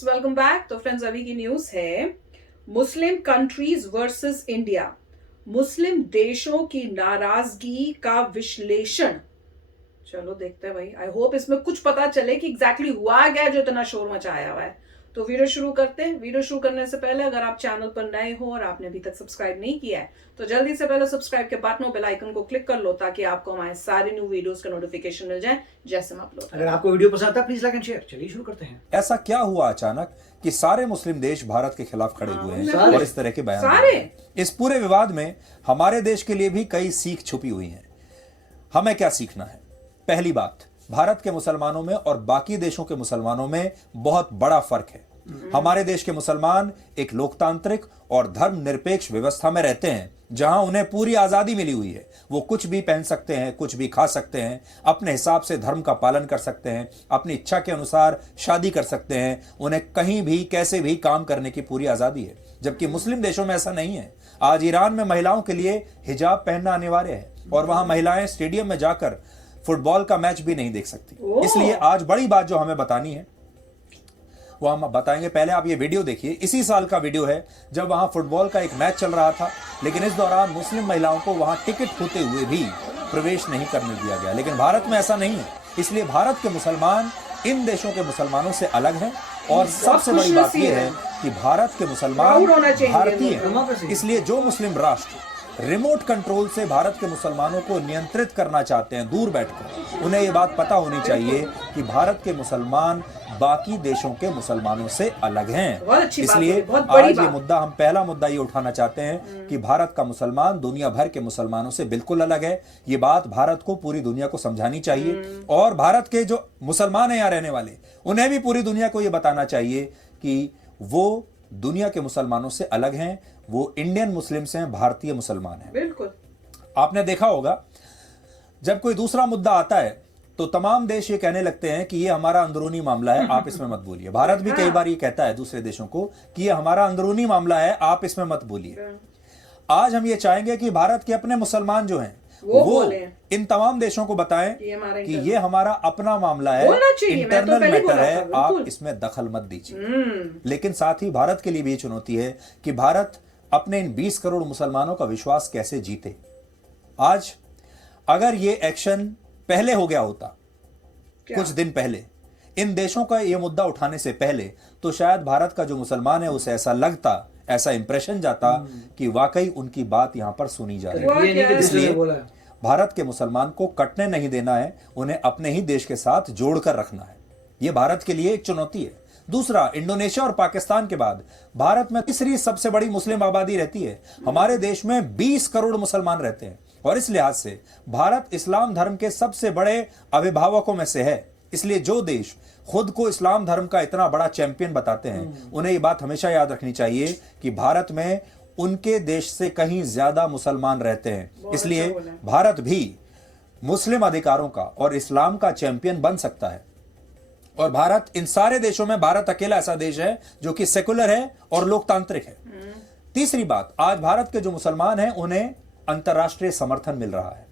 Friends, welcome back. तो friends, अभी की न्यूज है मुस्लिम कंट्रीज वर्सेस इंडिया। मुस्लिम देशों की नाराजगी का विश्लेषण। चलो देखते हैं भाई। आई होप इसमें कुछ पता चले कि एग्जैक्टली हुआ क्या है जो इतना शोर मचाया हुआ है। तो वीडियो शुरू करते हैं। वीडियो शुरू करने से पहले अगर आप चैनल पर नए हो और आपने अभी तक सब्सक्राइब नहीं किया है तो जल्दी से पहले सब्सक्राइब के बटन और बेल आइकन को क्लिक कर लो ताकि आपको हमारे सारे न्यू वीडियोस का नोटिफिकेशन मिल जाए जैसे हम अपलोड। अगर आपको वीडियो पसंद आता है प्लीज लाइक एंड शेयर। चलिए शुरू करते हैं। ऐसा क्या हुआ अचानक कि सारे मुस्लिम देश भारत के खिलाफ खड़े हुए हैं सारे। और इस तरह के बयान सारे। दे रहे हैं? इस पूरे विवाद में हमारे देश के लिए भी कई सीख छुपी हुई हैं। हमें क्या सीखना है? पहली बात, भारत के मुसलमानों में और बाकी देशों के मुसलमानों में बहुत बड़ा फर्क है। हमारे देश के मुसलमान एक लोकतांत्रिक और धर्मनिरपेक्ष व्यवस्था में रहते हैं जहां उन्हें पूरी आजादी मिली हुई है। वो कुछ भी पहन सकते हैं, कुछ भी खा सकते हैं, अपने हिसाब से धर्म का पालन कर सकते हैं, अपनी इच्छा के अनुसार शादी कर सकते हैं, उन्हें कहीं भी कैसे भी काम करने की पूरी आजादी है। जबकि मुस्लिम देशों में ऐसा नहीं है। आज ईरान में महिलाओं के लिए हिजाब पहनना अनिवार्य है और वहां महिलाएं स्टेडियम में जाकर फुटबॉल का मैच भी नहीं देख सकती। इसलिए आज बड़ी बात जो हमें बतानी है वो हम बताएंगे। पहले आप ये वीडियो देखिए। इसी साल का वीडियो है जब वहां फुटबॉल का एक मैच चल रहा था, लेकिन इस दौरान मुस्लिम महिलाओं को वहां टिकट होते हुए भी प्रवेश नहीं करने दिया गया। लेकिन भारत में ऐसा नहीं है। इसलिए भारत के मुसलमान इन देशों के मुसलमानों से अलग हैं और सबसे बड़ी बात यह है कि भारत के मुसलमान भारतीय हैं। इसलिए जो मुस्लिम राष्ट्र रिमोट कंट्रोल से भारत के मुसलमानों को नियंत्रित करना चाहते हैं दूर बैठकर, उन्हें यह बात पता होनी चाहिए कि भारत के मुसलमान बाकी देशों के मुसलमानों से अलग हैं। इसलिए आज ये मुद्दा, हम पहला मुद्दा ये उठाना चाहते हैं कि भारत का मुसलमान दुनिया भर के मुसलमानों से बिल्कुल अलग है। ये बात भारत को पूरी दुनिया को समझानी चाहिए और भारत के जो मुसलमान हैं यहाँ रहने वाले, उन्हें भी पूरी दुनिया को ये बताना चाहिए कि वो दुनिया के मुसलमानों से अलग हैं। वो इंडियन मुस्लिम्स हैं, भारतीय मुसलमान हैं। बिल्कुल। आपने देखा होगा जब कोई दूसरा मुद्दा आता है तो तमाम देश ये कहने लगते हैं कि ये हमारा अंदरूनी मामला है, आप इसमें मत बोलिए। भारत भी कई बार ये कहता है दूसरे देशों को कि ये हमारा अंदरूनी मामला है, आप इसमें मत बोलिए। आज हम ये चाहेंगे कि भारत के अपने मुसलमान जो हैं वो इन तमाम देशों को बताएं कि ये हमारा अपना मामला है, इंटरनल मैटर है, आप इसमें दखल मत दीजिए। लेकिन साथ ही भारत के लिए भी चुनौती है कि भारत अपने इन 20 करोड़ मुसलमानों का विश्वास कैसे जीते। आज अगर ये एक्शन पहले हो गया होता, कुछ दिन पहले, इन देशों का ये मुद्दा उठाने से पहले, तो शायद भारत का जो मुसलमान है उसे ऐसा लगता, ऐसा इंप्रेशन जाता कि वाकई उनकी बात यहां पर सुनी जा रही है। इसलिए भारत के मुसलमान को कटने नहीं देना है, उन्हें अपने ही देश के साथ जोड़कर रखना है। यह भारत के लिए एक चुनौती है। दूसरा, इंडोनेशिया और पाकिस्तान के बाद भारत में तीसरी सबसे बड़ी मुस्लिम आबादी रहती है। हमारे देश में 20 करोड़ मुसलमान रहते हैं और इस लिहाज से भारत इस्लाम धर्म के सबसे बड़े अभिभावकों में से है। इसलिए जो देश खुद को इस्लाम धर्म का इतना बड़ा चैंपियन बताते हैं, उन्हें यह बात हमेशा याद रखनी चाहिए कि भारत में उनके देश से कहीं ज्यादा मुसलमान रहते हैं। इसलिए भारत भी मुस्लिम अधिकारों का और इस्लाम का चैंपियन बन सकता है। और भारत, इन सारे देशों में भारत अकेला ऐसा देश है जो कि सेकुलर है और लोकतांत्रिक है। तीसरी बात, आज भारत के जो मुसलमान हैं उन्हें अंतर्राष्ट्रीय समर्थन मिल रहा है।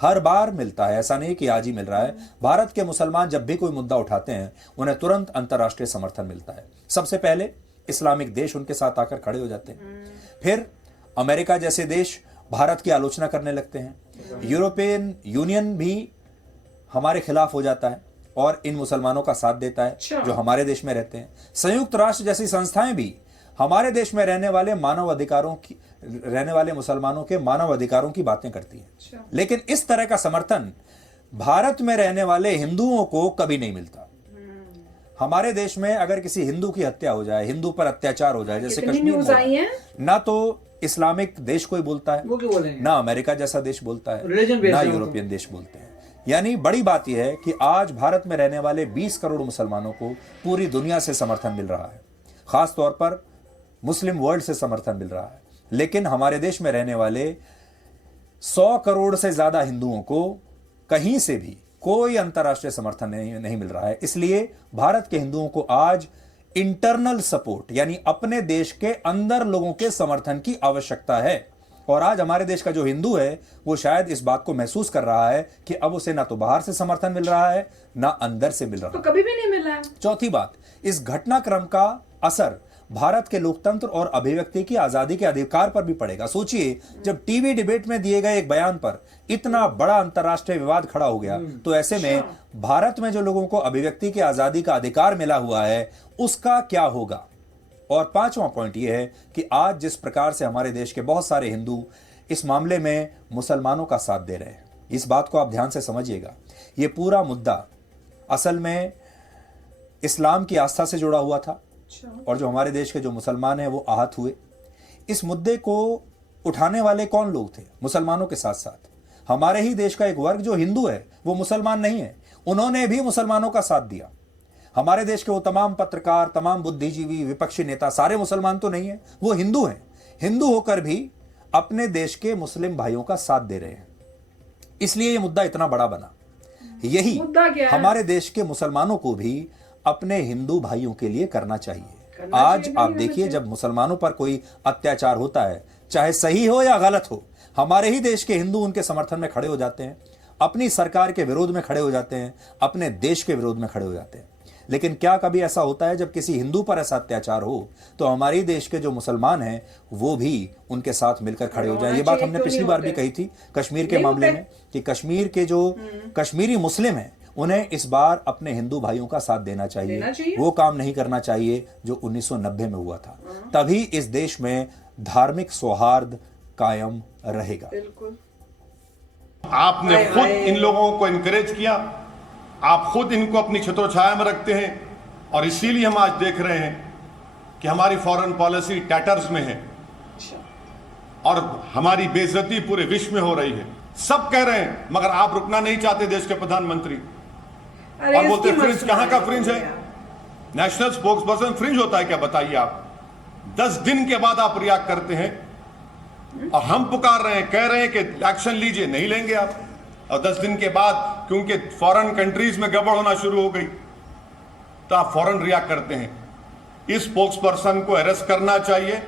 हर बार मिलता है, ऐसा नहीं कि आज ही मिल रहा है। भारत के मुसलमान जब भी कोई मुद्दा उठाते हैं उन्हें तुरंत अंतर्राष्ट्रीय समर्थन मिलता है। सबसे पहले इस्लामिक देश उनके साथ आकर खड़े हो जाते हैं, फिर अमेरिका जैसे देश भारत की आलोचना करने लगते हैं, यूरोपियन यूनियन भी हमारे खिलाफ हो जाता है और इन मुसलमानों का साथ देता है जो हमारे देश में रहते हैं। संयुक्त राष्ट्र जैसी संस्थाएं भी हमारे देश में रहने वाले मुसलमानों के मानव अधिकारों की बातें करती हैं। लेकिन इस तरह का समर्थन भारत में रहने वाले हिंदुओं को कभी नहीं मिलता। हमारे देश में अगर किसी हिंदू की हत्या हो जाए, हिंदू पर अत्याचार हो जाए, जैसे कश्मीर में, ना तो इस्लामिक देश कोई बोलता है, ना अमेरिका जैसा देश बोलता है, ना यूरोपियन देश बोलते हैं। यानी बड़ी बात यह है कि आज भारत में रहने वाले 20 करोड़ मुसलमानों को पूरी दुनिया से समर्थन मिल रहा है, खास तौर पर मुस्लिम वर्ल्ड से समर्थन मिल रहा है। लेकिन हमारे देश में रहने वाले 100 करोड़ से ज्यादा हिंदुओं को कहीं से भी कोई अंतर्राष्ट्रीय समर्थन नहीं मिल रहा है। इसलिए भारत के हिंदुओं को आज इंटरनल सपोर्ट, यानी अपने देश के अंदर लोगों के समर्थन की आवश्यकता है। और आज हमारे देश का जो हिंदू है वो शायद इस बात को महसूस कर रहा है कि अब उसे ना तो बाहर से समर्थन मिल रहा है ना अंदर से मिल रहा तो है। कभी भी नहीं मिला है। चौथी बात, इस घटनाक्रम का असर भारत के लोकतंत्र और अभिव्यक्ति की आजादी के अधिकार पर भी पड़ेगा। सोचिए, जब टीवी डिबेट में दिए गए एक बयान पर इतना बड़ा अंतरराष्ट्रीय विवाद खड़ा हो गया, तो ऐसे में भारत में जो लोगों को अभिव्यक्ति की आजादी का अधिकार मिला हुआ है उसका क्या होगा। और पांचवा पॉइंट यह है कि आज जिस प्रकार से हमारे देश के बहुत सारे हिंदू इस मामले में मुसलमानों का साथ दे रहे हैं, इस बात को आप ध्यान से समझिएगा। यह पूरा मुद्दा असल में इस्लाम की आस्था से जुड़ा हुआ था और जो हमारे देश के जो मुसलमान हैं वो आहत हुए। इस मुद्दे को उठाने वाले कौन लोग थे? मुसलमानों के साथ साथ हमारे ही देश का एक वर्ग जो हिंदू है, वो मुसलमान नहीं है, उन्होंने भी मुसलमानों का साथ दिया। हमारे देश के वो तमाम पत्रकार, तमाम बुद्धिजीवी, विपक्षी नेता सारे मुसलमान तो नहीं है, वो हिंदू हैं। हिंदू होकर भी अपने देश के मुस्लिम भाइयों का साथ दे रहे हैं, इसलिए ये मुद्दा इतना बड़ा बना। यही मुद्दा क्या है? हमारे देश के मुसलमानों को भी अपने हिंदू भाइयों के लिए करना चाहिए। आज आप देखिए, जब मुसलमानों पर कोई अत्याचार होता है, चाहे सही हो या गलत हो, हमारे ही देश के हिंदू उनके समर्थन में खड़े हो जाते हैं, अपनी सरकार के विरोध में खड़े हो जाते हैं, अपने देश के विरोध में खड़े हो जाते हैं। लेकिन क्या कभी ऐसा होता है जब किसी हिंदू पर ऐसा अत्याचार हो तो हमारे देश के जो मुसलमान हैं वो भी उनके साथ मिलकर खड़े हो जाएं? ये बात हमने पिछली बार भी कही थी कश्मीर के मामले में कि कश्मीर के जो कश्मीरी मुस्लिम हैं उन्हें इस बार अपने हिंदू भाइयों का साथ देना चाहिए। वो काम नहीं करना चाहिए जो 1990 में हुआ था। तभी इस देश में धार्मिक सौहार्द कायम रहेगा। बिल्कुल। आपने खुद इन लोगों को इनकरेज किया, आप खुद इनको अपनी छत्रोछाया में रखते हैं और इसीलिए हम आज देख रहे हैं कि हमारी फॉरेन पॉलिसी टैटर्स में है और हमारी बेइज्जती पूरे विश्व में हो रही है। सब कह रहे हैं मगर आप रुकना नहीं चाहते देश के प्रधानमंत्री, और बोलते फ्रिंज। कहां का फ्रिंज है? नेशनल स्पोक्स पर्सन फ्रिंज होता है क्या? बताइए आप। 10 दिन के बाद आप रिएक्ट करते हैं और हम पुकार रहे हैं, कह रहे हैं कि एक्शन लीजिए, नहीं लेंगे आप। और 10 दिन के बाद क्योंकि फॉरेन कंट्रीज में गड़बड़ होना शुरू हो गई तो आप फौरन रिएक्ट करते हैं। इस स्पोक्स पर्सन को अरेस्ट करना चाहिए,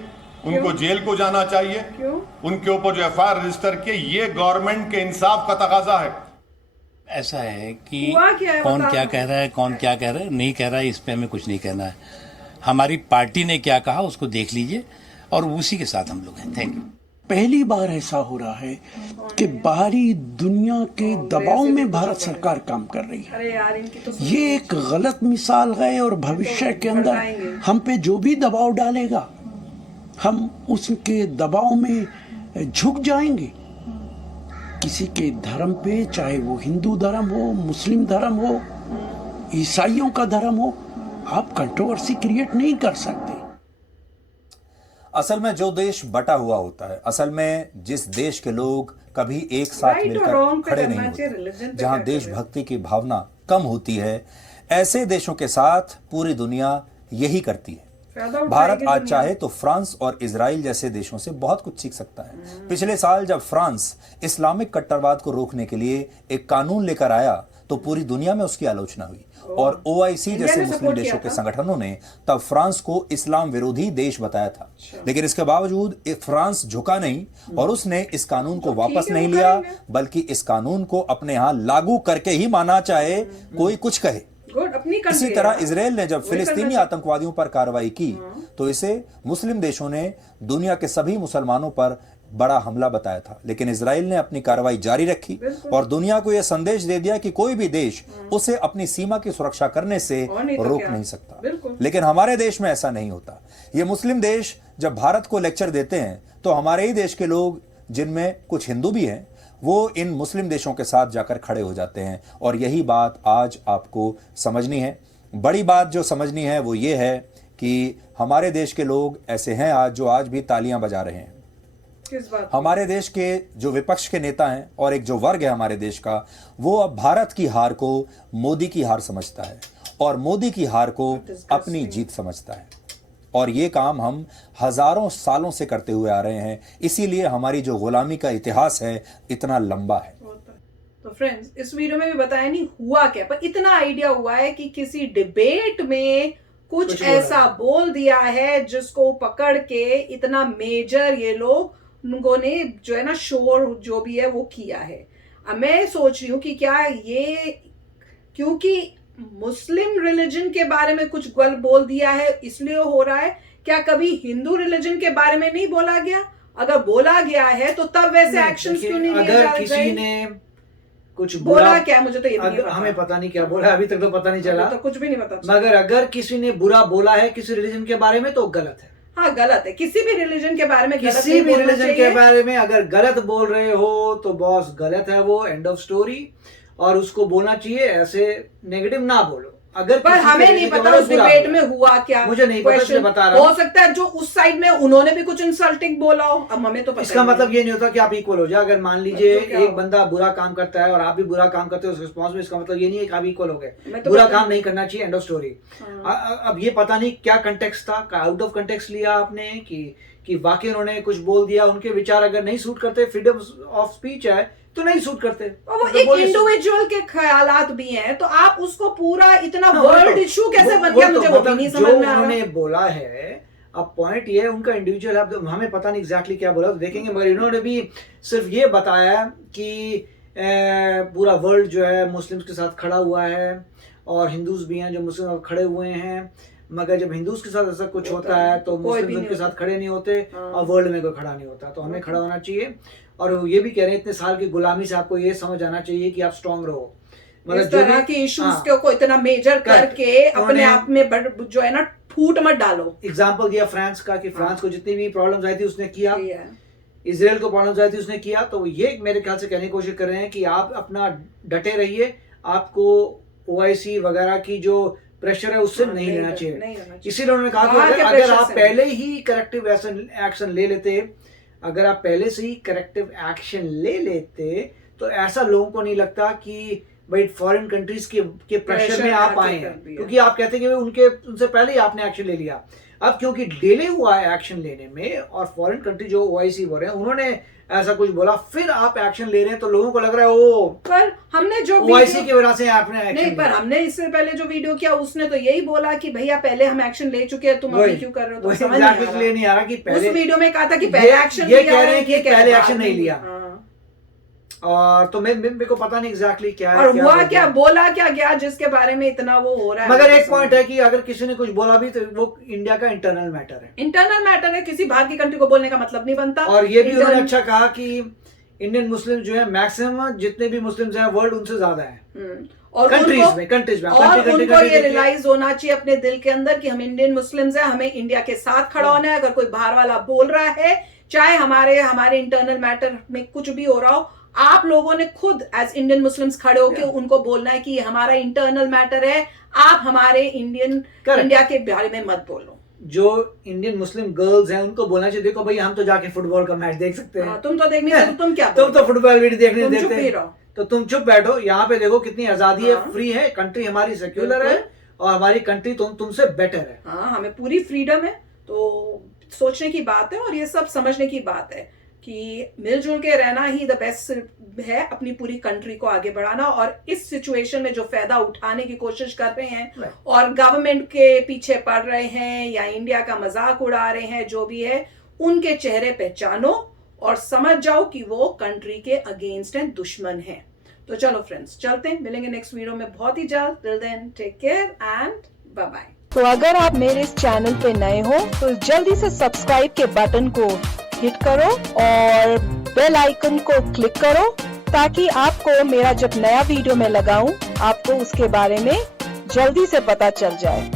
उनको जेल को जाना चाहिए। क्यों? उनके ऊपर जो एफआईआर रजिस्टर किए, ये गवर्नमेंट के इंसाफ का तकाजा है। ऐसा है कि है कौन क्या कह रहा है, कौन क्या कह रहा है, नहीं कह रहा है, इस पे हमें कुछ नहीं कहना है। हमारी पार्टी ने क्या कहा उसको देख लीजिए और उसी के साथ हम लोग हैं। Thank you. पहली बार ऐसा हो रहा है कि बाहरी दुनिया के दबाव में भारत सरकार काम कर रही है। अरे यार, इनकी तो ये एक गलत मिसाल है और भविष्य के अंदर हम पे जो भी दबाव डालेगा हम उसके दबाव में झुक जाएंगे। किसी के धर्म पे, चाहे वो हिंदू धर्म हो, मुस्लिम धर्म हो, ईसाइयों का धर्म हो, आप कंट्रोवर्सी क्रिएट नहीं कर सकते। असल में जो देश बटा हुआ होता है, असल में जिस देश के लोग कभी एक साथ मिलकर खड़े नहीं होते, जहां देशभक्ति की भावना कम होती है, ऐसे देशों के साथ पूरी दुनिया यही करती है। भारत आज चाहे तो फ्रांस और इजराइल जैसे देशों से बहुत कुछ सीख सकता है। पिछले साल जब फ्रांस इस्लामिक कट्टरवाद को रोकने के लिए एक कानून लेकर आया तो पूरी दुनिया में उसकी आलोचना हुई और OIC जैसे मुस्लिम देशों के संगठनों ने तब फ्रांस को इस्लाम विरोधी देश बताया था। लेकिन इसके बावजूद फ्रांस झुका नहीं और उसने इस कानून को वापस नहीं लिया, बल्कि इस कानून को अपने यहां लागू करके ही माना, चाहे कोई कुछ कहे। इसी तरह इजराइल ने जब फिलिस्तीनी आतंकवादियों पर कार्रवाई की तो इसे मुस्लिम देशों ने दुनिया के सभी मुसलमानों पर बड़ा हमला बताया था। लेकिन इजराइल ने अपनी कार्रवाई जारी रखी और दुनिया को यह संदेश दे दिया कि कोई भी देश उसे अपनी सीमा की सुरक्षा करने से रोक नहीं सकता। लेकिन हमारे देश में ऐसा नहीं होता। ये मुस्लिम देश जब भारत को लेक्चर देते हैं तो हमारे ही देश के लोग, जिनमें कुछ हिंदू भी हैं, वो इन मुस्लिम देशों के साथ जाकर खड़े हो जाते हैं। और यही बात आज आपको समझनी है। बड़ी बात जो समझनी है वो ये है कि हमारे देश के लोग ऐसे हैं आज जो आज भी तालियां बजा रहे हैं। किस बात? हमारे देश के जो विपक्ष के नेता हैं और एक जो वर्ग है हमारे देश का, वो अब भारत की हार को मोदी की हार समझता है और मोदी की हार को अपनी जीत समझता है। और ये काम हम हजारों सालों से करते हुए आ रहे हैं, इसीलिए हमारी जो गुलामी का इतिहास है इतना लंबा है। तो फ्रेंड्स, इस वीडियो में भी बताया नहीं हुआ क्या, पर इतना आइडिया हुआ है कि किसी डिबेट में कुछ ऐसा बोल दिया है जिसको पकड़ के इतना मेजर ये लोग उनको ने जो है ना शोर जो भी है वो किया है। अब मैं सोच रही हूँ कि क्या ये क्योंकि मुस्लिम रिलीजन के बारे में कुछ गलत बोल दिया है इसलिए हो रहा है, क्या कभी हिंदू रिलीजन के बारे में नहीं बोला गया? अगर बोला गया है तो तब वैसे एक्शंस क्यों नहीं लिए जा रहे? अगर किसी ने कुछ बोला क्या, मुझे तो ये भी नहीं पता। हमें पता नहीं क्या बोला, अभी तक तो पता नहीं चला, तो कुछ भी नहीं पता। मगर अगर किसी ने बुरा बोला है किसी रिलीजन के बारे में तो गलत है। हाँ गलत है, किसी भी रिलीजन के बारे में किसी भी रिलीजन के बारे में अगर गलत बोल रहे हो तो बॉस गलत है वो, एंड ऑफ स्टोरी। और उसको बोलना चाहिए, ऐसे नेगेटिव ना बोलो। अगर पर हमें नहीं पता उस डिबेट में हुआ क्या, मुझे नहीं पता इसलिए बता रहा हूं। हो सकता है जो उस साइड में उन्होंने भी कुछ इंसल्टिंग बोला हो, अब हमें तो पता इसका मतलब ये नहीं होता कि आप इक्वल हो जाए। अगर मान लीजिए तो एक बंदा बुरा काम करता है और आप भी बुरा काम करते हो उस रिस्पॉन्स में, इसका मतलब ये नहीं है कि आप इक्वल हो गए। तो बुरा काम नहीं करना चाहिए, एंड ऑफ स्टोरी। अब ये पता नहीं क्या कंटेक्स्ट था, आउट ऑफ कंटेक्स्ट लिया आपने कि वाकई उन्होंने कुछ बोल दिया, उनके विचार अगर नहीं सूट करते, फ्रीडम ऑफ स्पीच है तो नहीं सूट करते। और वो एक इंडिविजुअल के ख्यालात भी हैं, तो आप उसको पूरा इतना वर्ल्ड इशू कैसे बन गया, मुझे वो भी नहीं समझ में आ रहा। उन्होंने बोला है, अब पॉइंट ये है उनका इंडिविजुअल है, हमें पता नहीं एग्जैक्टली क्या बोला तो देखेंगे, मगर इन्होंने भी सिर्फ ये बताया कि पूरा वर्ल्ड जो है मुस्लिम्स के साथ खड़ा हुआ है और हिंदूज भी हैं जो मुस्लिम साथ खड़े हुए हैं, मगर जब हिंदूज के साथ ऐसा कुछ होता है तो मुस्लिम उनके साथ खड़े नहीं होते और वर्ल्ड में कोई खड़ा नहीं होता। तो हमें खड़ा होना चाहिए। और ये भी कह रहे हैं इतने साल की गुलामी से आपको ये समझ आना चाहिए कि आप स्ट्रांग रहो। मतलब इस तरह के इश्यूज को इतना मेजर करके अपने आप में जो है ना फूट मत डालो। एग्जाम्पल दिया फ्रांस का कि फ्रांस को जितनी भी प्रॉब्लम्स आई थी उसने किया, इजराइल को प्रॉब्लम्स आई थी उसने किया। तो ये मेरे ख्याल से कहने की कोशिश कर रहे हैं कि आप अपना डटे रहिए, आपको OIC वगैरह की जो प्रेशर है उससे नहीं लेना चाहिए। इसीलिए उन्होंने कहा कि अगर आप पहले ही करेक्टिव एक्शन ले लेते, अगर आप पहले से ही करेक्टिव एक्शन ले लेते तो ऐसा लोगों को नहीं लगता कि भाई फॉरेन कंट्रीज के प्रेशर में आप आए हैं, क्योंकि आप कहते हैं कि उनसे पहले ही आपने एक्शन ले लिया। अब क्योंकि डिले हुआ है एक्शन लेने में और फॉरेन कंट्री जो OIC बोल रहे हैं उन्होंने ऐसा कुछ बोला, फिर आप एक्शन ले रहे हैं तो लोगों को लग रहा है ओ पर हमने जो OIC की वजह से आपने एक्शन नहीं, पर हमने इससे पहले जो वीडियो किया उसने तो यही बोला कि भैया पहले हम एक्शन ले चुके हैं, तुम अभी क्यों कर रहे हो? तो समझ नहीं आ रहा कि पहले उस वीडियो में कहा था कि पहले एक्शन ये कह रहे हैं कि पहले एक्शन नहीं लिया। और तो मेरे को पता नहीं एग्जैक्टली क्या है और हुआ क्या, बोला क्या गया जिसके बारे में इतना वो हो रहा है। मगर एक पॉइंट है कि अगर किसी ने कुछ बोला भी तो वो इंडिया का इंटरनल मैटर है। इंटरनल मैटर है, किसी बाहर की कंट्री को बोलने का मतलब नहीं बनता। और ये भी उन्होंने अच्छा कहा कि इंडियन मुस्लिम जो है मैक्सिमम जितने भी मुस्लिम्स हैं वर्ल्ड उनसे ज्यादा हैं और कंट्रीज में और उनको ये रियलाइज होना चाहिए अपने दिल के अंदर कि हम इंडियन मुस्लिम्स हैं, हमें इंडिया के साथ खड़ा होना है। अगर कोई बाहर वाला बोल रहा है, चाहे हमारे इंटरनल मैटर में कुछ भी हो रहा हो, आप लोगों ने खुद एज इंडियन मुस्लिम्स खड़े होकर उनको बोलना है कि ये हमारा इंटरनल मैटर है, आप हमारे इंडिया के बारे में मत बोलो। जो इंडियन मुस्लिम गर्ल्स हैं उनको बोलना चाहिए देखो भाई हम तो जाके फुटबॉल का मैच देख सकते हैं, तुम तो देखने तो तुम क्या तुम तो फुटबॉल भी देखने देते, तो तुम चुप बैठो। यहाँ पे देखो कितनी आजादी है, फ्री है कंट्री, हमारी सेक्युलर है और हमारी कंट्री तुमसे बेटर है। हाँ, हमें पूरी फ्रीडम है। तो सोचने की बात है और ये सब समझने की बात है कि मिलजुल के रहना ही द बेस्ट है, अपनी पूरी कंट्री को आगे बढ़ाना। और इस सिचुएशन में जो फायदा उठाने की कोशिश कर रहे हैं और गवर्नमेंट के पीछे पड़ रहे हैं या इंडिया का मजाक उड़ा रहे हैं, जो भी है, उनके चेहरे पहचानो और समझ जाओ कि वो कंट्री के अगेंस्ट हैं, दुश्मन हैं। तो चलो फ्रेंड्स, चलते हैं, मिलेंगे नेक्स्ट वीडियो में बहुत ही जल्द। Till then take care and bye bye. तो अगर आप मेरे इस चैनल पे नए हो तो जल्दी से सब्सक्राइब के बटन को हिट करो और बेल आइकन को क्लिक करो ताकि आपको मेरा जब नया वीडियो मैं लगाऊं आपको उसके बारे में जल्दी से पता चल जाए।